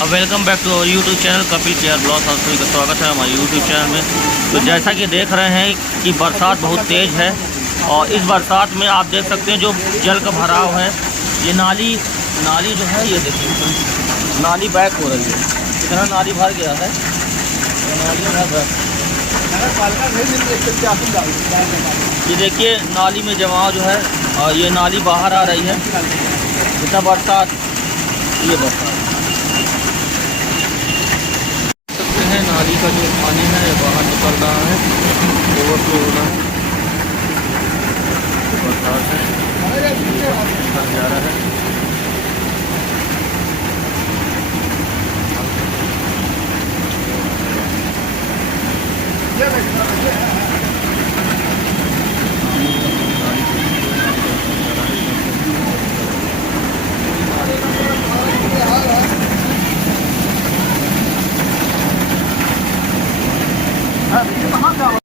Welcome back to our YouTube channel Kapil care blog. आप सभी का स्वागत है हमारे यूट्यूब चैनल में। तो जैसा कि देख रहे हैं कि बरसात बहुत तेज़ है और इस बरसात में आप देख सकते हैं जो जल का भराव है, ये नाली जो है ये देखिए नाली बैक हो रही है। इतना नाली भर गया है, नाली में बैक। ये देखिए नाली में जमाव जो है और ये नाली बाहर आ रही है। इतना बरसात, ये बरसात है, नाली का जो पानी है ये बाहर निकल रहा है, ओवरफ्लो हो रहा है। बरसात है, जा रहा है।